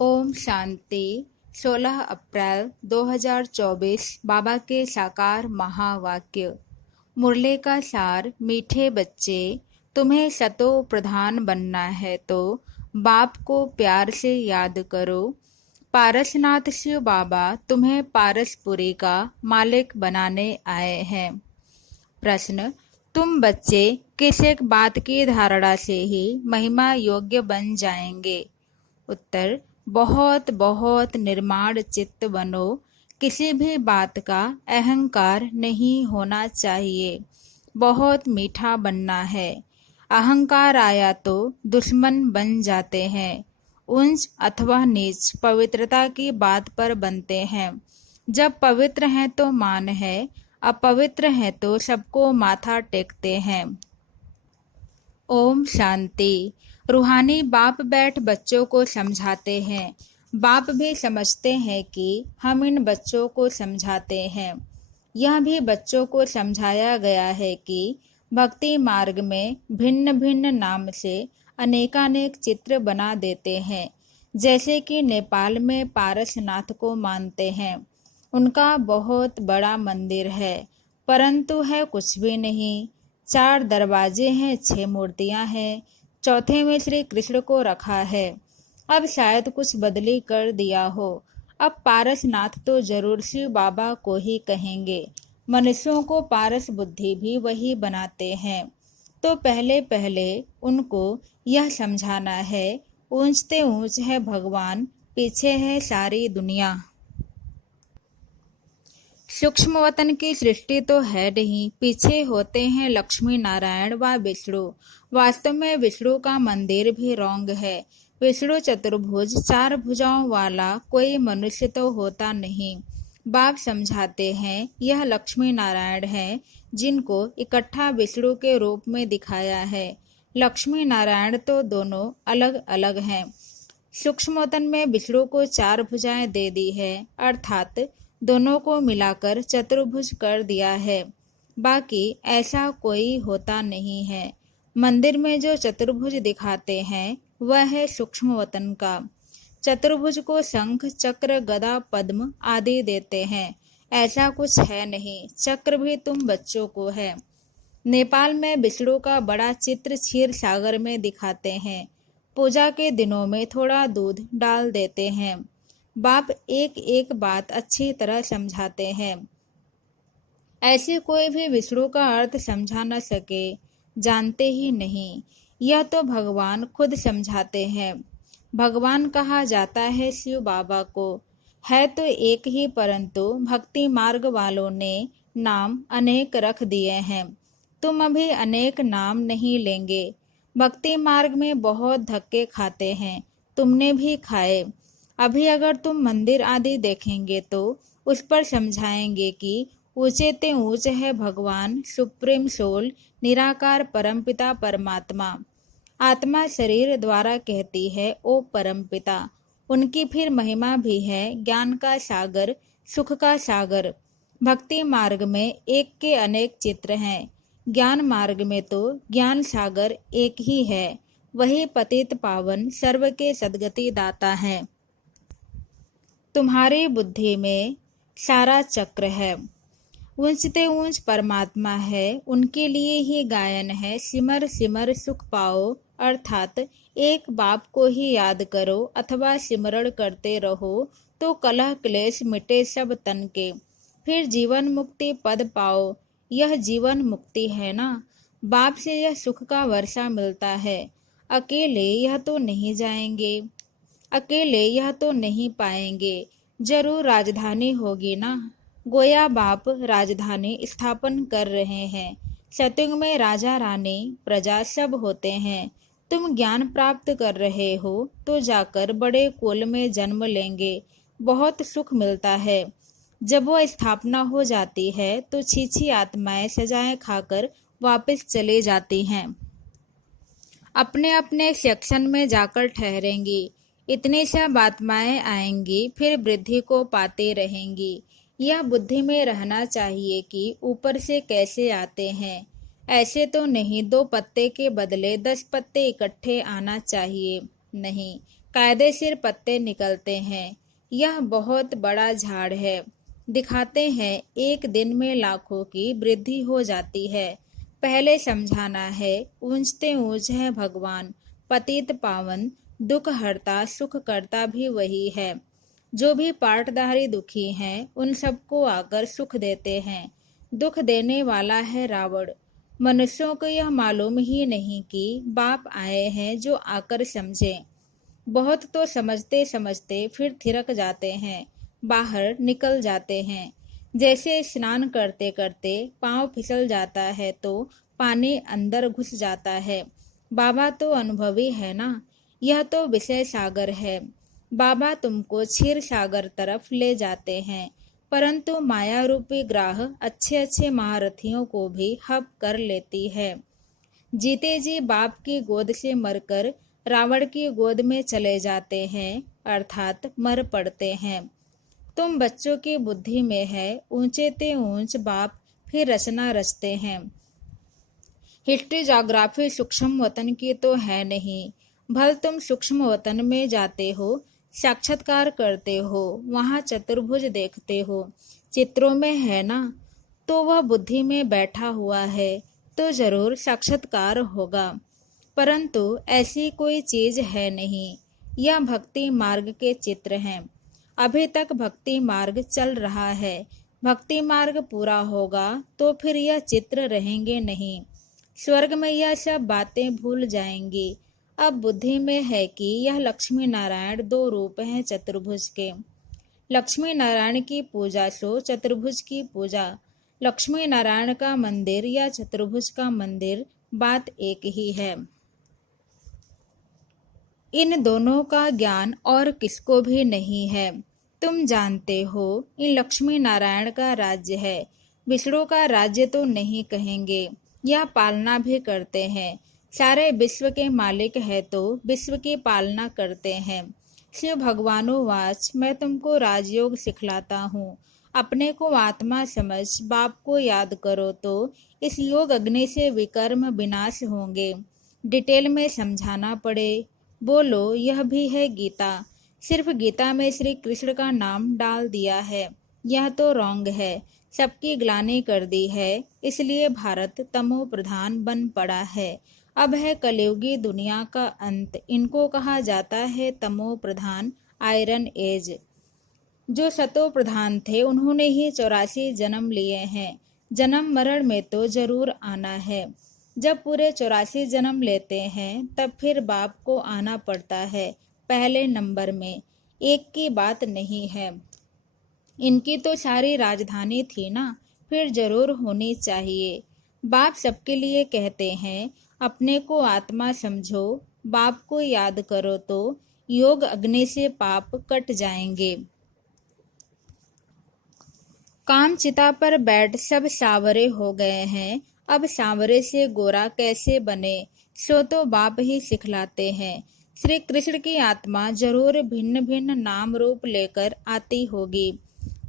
ओम शांति। 16 अप्रैल 2024 बाबा के साकार महावाक्य। मुरली का सार। मीठे बच्चे, तुम्हें सतो प्रधान बनना है तो बाप को प्यार से याद करो। पारसनाथ शिव बाबा तुम्हें पारसपुरी का मालिक बनाने आए हैं। प्रश्न, तुम बच्चे किस एक बात की धारणा से ही महिमा योग्य बन जाएंगे? उत्तर, बहुत बहुत निर्माण चित्त बनो। किसी भी बात का अहंकार नहीं होना चाहिए। बहुत मीठा बनना है। अहंकार आया तो दुश्मन बन जाते हैं। ऊंच अथवा नीच पवित्रता की बात पर बनते हैं। जब पवित्र हैं तो मान है, अपवित्र हैं तो सबको माथा टेकते हैं। ओम शांति। रूहानी बाप बैठ बच्चों को समझाते हैं। बाप भी समझते हैं कि हम इन बच्चों को समझाते हैं। यह भी बच्चों को समझाया गया है कि भक्ति मार्ग में भिन्न भिन्न नाम से अनेकानेक चित्र बना देते हैं। जैसे कि नेपाल में पारसनाथ को मानते हैं। उनका बहुत बड़ा मंदिर है, परंतु है कुछ भी नहीं। 4 दरवाजे हैं, 6 मूर्तियां हैं, चौथे में श्री कृष्ण को रखा है। अब शायद कुछ बदली कर दिया हो। अब पारसनाथ तो जरूर शिव बाबा को ही कहेंगे। मनुष्यों को पारस बुद्धि भी वही बनाते हैं। तो पहले पहले उनको यह समझाना है, ऊंचते ऊंच है भगवान, पीछे है सारी दुनिया। सूक्ष्म वतन की सृष्टि तो है नहीं, पीछे होते हैं लक्ष्मी नारायण व विष्णु। वास्तव में विष्णु का मंदिर भी रॉन्ग है। विष्णु चतुर्भुज 4 भुजाओं वाला कोई मनुष्य तो होता नहीं। बाप समझाते हैं यह लक्ष्मी नारायण हैं, जिनको इकट्ठा विष्णु के रूप में दिखाया है। लक्ष्मी नारायण तो दोनों अलग अलग हैं। सूक्ष्म वतन में विष्णु को 4 भुजाएं दे दी है, अर्थात दोनों को मिलाकर चतुर्भुज कर दिया है। बाकी ऐसा कोई होता नहीं है। मंदिर में जो चतुर्भुज दिखाते हैं वह है सूक्ष्म वतन का। चतुर्भुज को शंख, चक्र, गदा, पद्म आदि देते हैं। ऐसा कुछ है नहीं। चक्र भी तुम बच्चों को है। नेपाल में विष्णु का बड़ा चित्र क्षीर सागर में दिखाते हैं। पूजा के दिनों में थोड़ा दूध डाल देते हैं। बाप एक एक बात अच्छी तरह समझाते हैं। ऐसे कोई भी विष्णु का अर्थ समझा न सके, जानते ही नहीं। यह तो भगवान खुद समझाते हैं। भगवान कहा जाता है शिव बाबा को। है तो एक ही, परंतु भक्ति मार्ग वालों ने नाम अनेक रख दिए हैं। तुम अभी अनेक नाम नहीं लेंगे। भक्ति मार्ग में बहुत धक्के खाते हैं, तुमने भी खाए। अभी अगर तुम मंदिर आदि देखेंगे तो उस पर समझाएंगे कि ऊंचे ते ऊंच है भगवान, सुप्रीम सोल, निराकार परमपिता परमात्मा। आत्मा शरीर द्वारा कहती है ओ परमपिता। उनकी फिर महिमा भी है ज्ञान का सागर, सुख का सागर। भक्ति मार्ग में एक के अनेक चित्र हैं। ज्ञान मार्ग में तो ज्ञान सागर एक ही है। वही पतित पावन सर्व के सद्गति दाता है। तुम्हारी बुद्धि में सारा चक्र है। ऊंचते ऊंच परमात्मा है, उनके लिए ही गायन है। सिमर सिमर सुख पाओ, अर्थात एक बाप को ही याद करो अथवा सिमरण करते रहो तो कलह क्लेश मिटे सब तन के। फिर जीवन मुक्ति पद पाओ। यह जीवन मुक्ति है ना। बाप से यह सुख का वर्षा मिलता है। अकेले यह तो नहीं जाएंगे, अकेले यह तो नहीं पाएंगे। जरूर राजधानी होगी ना। गोया बाप राजधानी स्थापन कर रहे हैं। सतयुग में राजा रानी प्रजा सब होते हैं। तुम ज्ञान प्राप्त कर रहे हो तो जाकर बड़े कुल में जन्म लेंगे। बहुत सुख मिलता है। जब वो स्थापना हो जाती है तो छीछी आत्माएं सजाएं खाकर वापस चले जाती हैं। अपने अपने सेक्शन में जाकर ठहरेंगी। इतनी सब आत्माएं आएंगी, फिर वृद्धि को पाते रहेंगी। यह बुद्धि में रहना चाहिए कि ऊपर से कैसे आते हैं। ऐसे तो नहीं 2 पत्ते के बदले 10 पत्ते इकट्ठे आना चाहिए। नहीं, कायदेशीर पत्ते निकलते हैं। यह बहुत बड़ा झाड़ है। दिखाते हैं एक दिन में लाखों की वृद्धि हो जाती है। पहले समझाना है, ऊंचते ऊंच है भगवान, पतित पावन, दुख हरता सुख करता भी वही है। जो भी पाटधारी दुखी हैं, उन सबको आकर सुख देते हैं। दुख देने वाला है रावण। मनुष्यों को यह मालूम ही नहीं कि बाप आए हैं जो आकर समझें। बहुत तो समझते समझते फिर थिरक जाते हैं, बाहर निकल जाते हैं। जैसे स्नान करते करते पांव फिसल जाता है तो पानी अंदर घुस जाता है। बाबा तो अनुभवी है ना। यह तो विषय सागर है। बाबा तुमको क्षीर सागर तरफ ले जाते हैं, परंतु माया रूपी ग्राह अच्छे अच्छे महारथियों को भी हप कर लेती है। जीते जी बाप की गोद से मरकर रावण की गोद में चले जाते हैं, अर्थात मर पड़ते हैं। तुम बच्चों की बुद्धि में है, ऊंचे ते ऊंच बाप फिर रचना रचते हैं। हिस्ट्री ज्योग्राफी सूक्ष्म वतन की तो है नहीं। भल तुम सूक्ष्म वतन में जाते हो, साक्षात्कार करते हो, वहां चतुर्भुज देखते हो, चित्रों में है ना, तो वह बुद्धि में बैठा हुआ है, तो जरूर साक्षात्कार होगा। परंतु ऐसी कोई चीज है नहीं। यह भक्ति मार्ग के चित्र हैं। अभी तक भक्ति मार्ग चल रहा है। भक्ति मार्ग पूरा होगा तो फिर यह चित्र रहेंगे नहीं। स्वर्ग में यह सब बातें भूल जाएंगी। अब बुद्धि में है कि यह लक्ष्मी नारायण दो रूप हैं चतुर्भुज के। लक्ष्मी नारायण की पूजा सो चतुर्भुज की पूजा। लक्ष्मी नारायण का मंदिर या चतुर्भुज का मंदिर, बात एक ही है। इन दोनों का ज्ञान और किसको भी नहीं है। तुम जानते हो, इन लक्ष्मी नारायण का राज्य है। विष्णु का राज्य तो नहीं कहेंगे। यह पालना भी करते हैं। सारे विश्व के मालिक है तो विश्व की पालना करते हैं। शिव भगवानुवाच, मैं तुमको राजयोग सिखलाता हूँ। अपने को आत्मा समझ बाप को याद करो तो इस योग अग्नि से विकर्म विनाश होंगे। डिटेल में समझाना पड़े। बोलो, यह भी है गीता। सिर्फ गीता में श्री कृष्ण का नाम डाल दिया है। यह तो रॉन्ग है। सबकी ग्लानि कर दी है, इसलिए भारत तमो प्रधान बन पड़ा है। अब है कलयुगी दुनिया का अंत। इनको कहा जाता है तमो प्रधान, आयरन एज। जो सतो प्रधान थे उन्होंने ही 84 जन्म लिए हैं। जन्म मरण में तो जरूर आना है। जब पूरे 84 जन्म लेते हैं तब फिर बाप को आना पड़ता है पहले नंबर में। एक की बात नहीं है। इनकी तो सारी राजधानी थी ना, फिर जरूर होनी चाहिए। बाप सबके लिए कहते हैं, अपने को आत्मा समझो, बाप को याद करो तो योग अग्नि से पाप कट जाएंगे। काम चिता पर बैठ सब सावरे हो गए हैं। अब सांवरे से गोरा कैसे बने, सो तो बाप ही सिखलाते हैं। श्री कृष्ण की आत्मा जरूर भिन्न भिन्न नाम रूप लेकर आती होगी।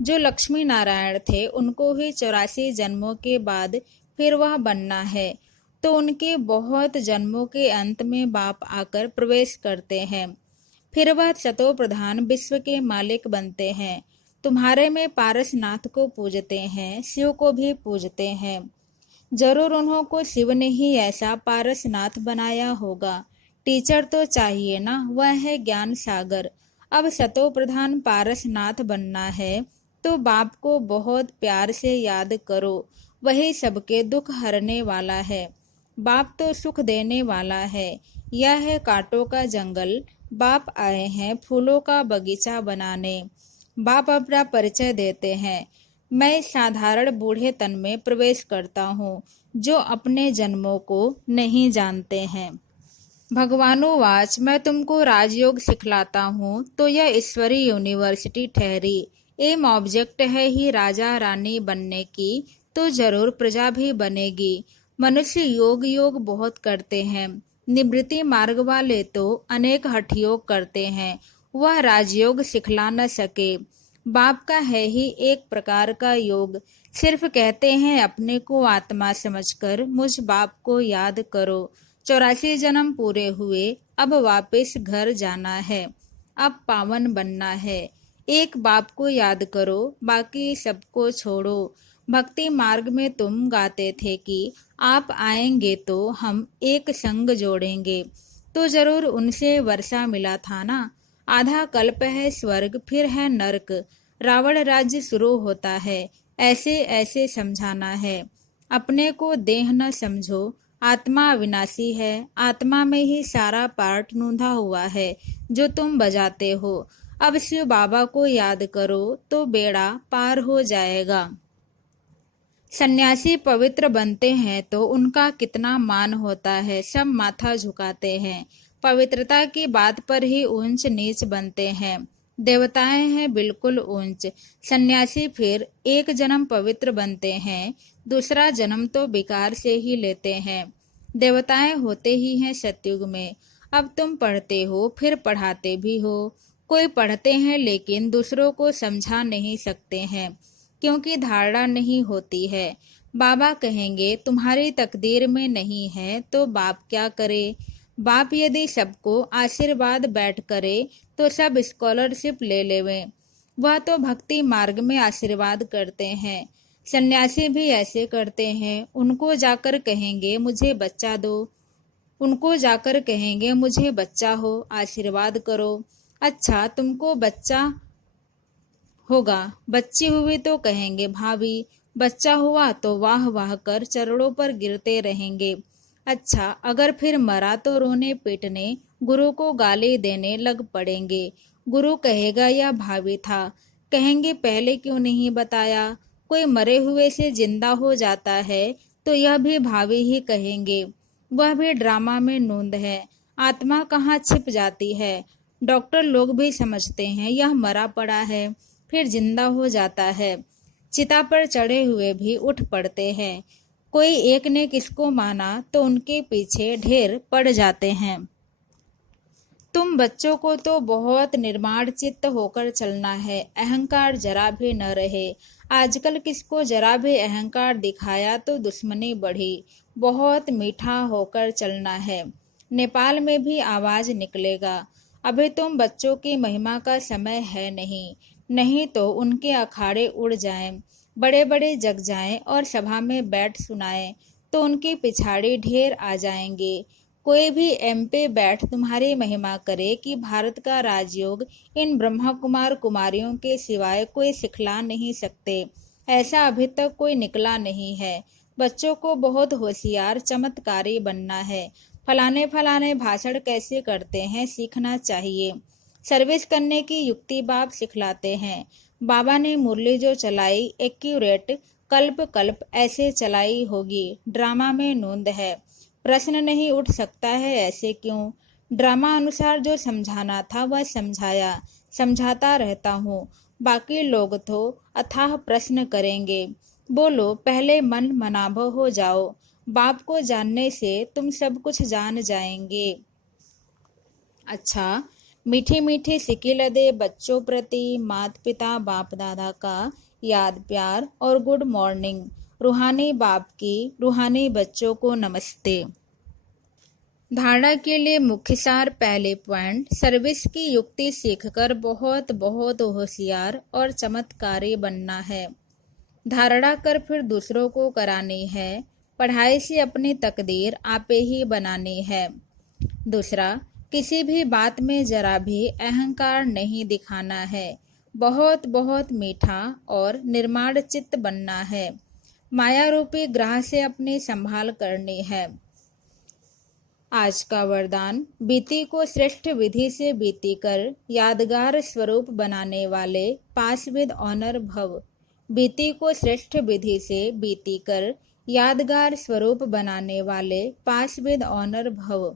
जो लक्ष्मी नारायण थे उनको ही 84 जन्मों के बाद फिर वह बनना है, तो उनके बहुत जन्मों के अंत में बाप आकर प्रवेश करते हैं। फिर वह सतो प्रधान विश्व के मालिक बनते हैं। तुम्हारे में पारसनाथ को पूजते हैं, शिव को भी पूजते हैं। जरूर उन्हों को शिव ने ही ऐसा पारसनाथ बनाया होगा। टीचर तो चाहिए ना, वह है ज्ञान सागर। अब सतो प्रधान पारसनाथ बनना है तो बाप को बहुत प्यार से याद करो। वही सबके दुख हरने वाला है। बाप तो सुख देने वाला है। यह है कांटों का जंगल। बाप आए हैं फूलों का बगीचा बनाने। बाप अपना परिचय देते हैं। मैं इस साधारण बूढ़े तन में प्रवेश करता हूँ जो अपने जन्मों को नहीं जानते हैं। भगवानुवाच, मैं तुमको राजयोग सिखलाता हूँ तो यह ईश्वरी यूनिवर्सिटी ठहरी। एम ऑब्जेक्ट है ही राजा रानी बनने की, तो जरूर प्रजा भी बनेगी। मनुष्य योग योग बहुत करते हैं। निवृत्ति मार्ग वाले तो अनेक हठ योग करते हैं। वह राजयोग सिखला न सके। बाप का है ही एक प्रकार का योग। सिर्फ कहते हैं अपने को आत्मा समझकर मुझ बाप को याद करो। 84 जन्म पूरे हुए, अब वापस घर जाना है, अब पावन बनना है। एक बाप को याद करो, बाकी सबको छोड़ो। भक्ति मार्ग में तुम गाते थे कि आप आएंगे तो हम एक संग जोड़ेंगे, तो जरूर उनसे वर्षा मिला था ना। आधा कल्प है स्वर्ग, फिर है नरक, रावण राज्य शुरू होता है, ऐसे ऐसे समझाना है। अपने को देह न समझो, आत्मा अविनाशी है, आत्मा में ही सारा पार्ट नूंधा हुआ है जो तुम बजाते हो। अब शिव बाबा को याद करो तो बेड़ा पार हो जाएगा। सन्यासी पवित्र बनते हैं तो उनका कितना मान होता है, सब माथा झुकाते हैं। पवित्रता की बात पर ही ऊंच नीच बनते हैं। देवताएं हैं बिल्कुल ऊंच। सन्यासी फिर एक जन्म पवित्र बनते हैं, दूसरा जन्म तो बेकार से ही लेते हैं। देवताएं होते ही हैं सतयुग में। अब तुम पढ़ते हो, फिर पढ़ाते भी हो। कोई पढ़ते हैं लेकिन दूसरों को समझा नहीं सकते हैं, क्योंकि धारणा नहीं होती है। बाबा कहेंगे तुम्हारी तकदीर में नहीं है तो बाप क्या करे। बाप यदि सबको आशीर्वाद बैठ करे तो सब स्कॉलरशिप ले लेवें। वह तो भक्ति मार्ग में आशीर्वाद करते हैं। सन्यासी भी ऐसे करते हैं। उनको जाकर कहेंगे मुझे बच्चा दो, उनको जाकर कहेंगे मुझे बच्चा हो, आशीर्वाद करो। अच्छा तुमको बच्चा होगा, बच्ची हुई तो कहेंगे भाभी, बच्चा हुआ तो वाह वाह कर चरणों पर गिरते रहेंगे। अच्छा अगर फिर मरा तो रोने पीटने, गुरु को गाली देने लग पड़ेंगे। गुरु कहेगा यह भाभी था, कहेंगे पहले क्यों नहीं बताया। कोई मरे हुए से जिंदा हो जाता है तो यह भी भाभी ही कहेंगे। वह भी ड्रामा में नूंद है, आत्मा कहाँ छिप जाती है। डॉक्टर लोग भी समझते हैं यह मरा पड़ा है, फिर जिंदा हो जाता है। चिता पर चढ़े हुए भी उठ पड़ते हैं। कोई एक ने किसको माना तो उनके पीछे ढेर पड़ जाते हैं। तुम बच्चों को तो बहुत निर्माण चित्त होकर चलना है, अहंकार जरा भी न रहे। आजकल किसको जरा भी अहंकार दिखाया तो दुश्मनी बढ़ी। बहुत मीठा होकर चलना है, नेपाल में भी आवाज निकलेगा। अभी तुम बच्चों की महिमा का समय है नहीं, नहीं तो उनके अखाड़े उड़ जाएं, बड़े बड़े जग जाएं और सभा में बैठ सुनाएं तो उनकी पिछाड़ी ढेर आ जाएंगे। कोई भी एम पे बैठ तुम्हारी महिमा करे कि भारत का राजयोग इन ब्रह्मा कुमार कुमारियों के सिवाय कोई सिखला नहीं सकते, ऐसा अभी तक कोई निकला नहीं है। बच्चों को बहुत होशियार चमत्कारी बनना है। फलाने फलाने भाषण कैसे करते हैं सीखना चाहिए। सर्विस करने की युक्ति बाप सिखलाते हैं। बाबा ने मुरली जो चलाई एक्यूरेट कल्प कल्प ऐसे चलाई होगी। ड्रामा में नूंद है, प्रश्न नहीं उठ सकता है ऐसे क्यों। ड्रामा अनुसार जो समझाना था वह समझाया, समझाता रहता हूँ। बाकी लोग तो अथाह प्रश्न करेंगे। बोलो पहले मन मनाभ हो जाओ, बाप को जानने से तुम सब कुछ जान जाएंगे। अच्छा मीठी मीठी सिकी लदे बच्चों प्रति माता पिता बाप दादा का याद प्यार और गुड मॉर्निंग। रूहानी बाप की रूहानी बच्चों को नमस्ते। धारणा के लिए मुख्य सार पहले पॉइंट, सर्विस की युक्ति सीखकर बहुत बहुत होशियार और चमत्कारी बनना है। धारणा कर फिर दूसरों को करानी है। पढ़ाई से अपनी तकदीर आपे ही बनानी है। दूसरा, किसी भी बात में जरा भी अहंकार नहीं दिखाना है। बहुत बहुत मीठा और निर्माण चित्त बनना है। माया रूपी ग्रह से अपनी संभाल करनी है। आज का वरदान, बीती को श्रेष्ठ विधि से बीती कर यादगार स्वरूप बनाने वाले पास विद ऑनर भव। बीती को श्रेष्ठ विधि से बीती कर यादगार स्वरूप बनाने वाले पास विद ऑनर भव।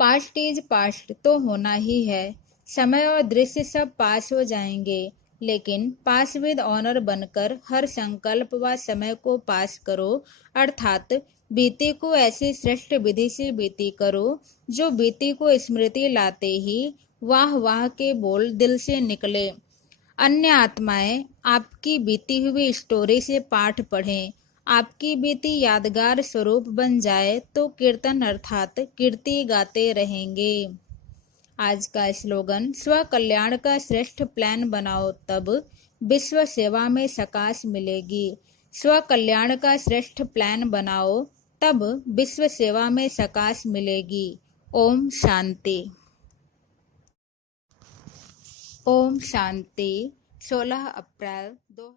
पास्ट इज पास्ट तो होना ही है। समय और दृश्य सब पास हो जाएंगे, लेकिन पास विद ऑनर बनकर हर संकल्प व समय को पास करो, अर्थात बीती को ऐसी श्रेष्ठ विधि से बीती करो जो बीती को स्मृति लाते ही वाह वाह के बोल दिल से निकले। अन्य आत्माएं आपकी बीती हुई स्टोरी से पाठ पढ़ें, आपकी बीती यादगार स्वरूप बन जाए तो कीर्तन अर्थात कीर्ति गाते रहेंगे। आज का स्लोगन, स्व कल्याण का श्रेष्ठ प्लान बनाओ तब विश्व सेवा में सकाश मिलेगी। स्व कल्याण का श्रेष्ठ प्लान बनाओ तब विश्व सेवा में सकाश मिलेगी। ओम शांति। ओम शांति। 16 अप्रैल 2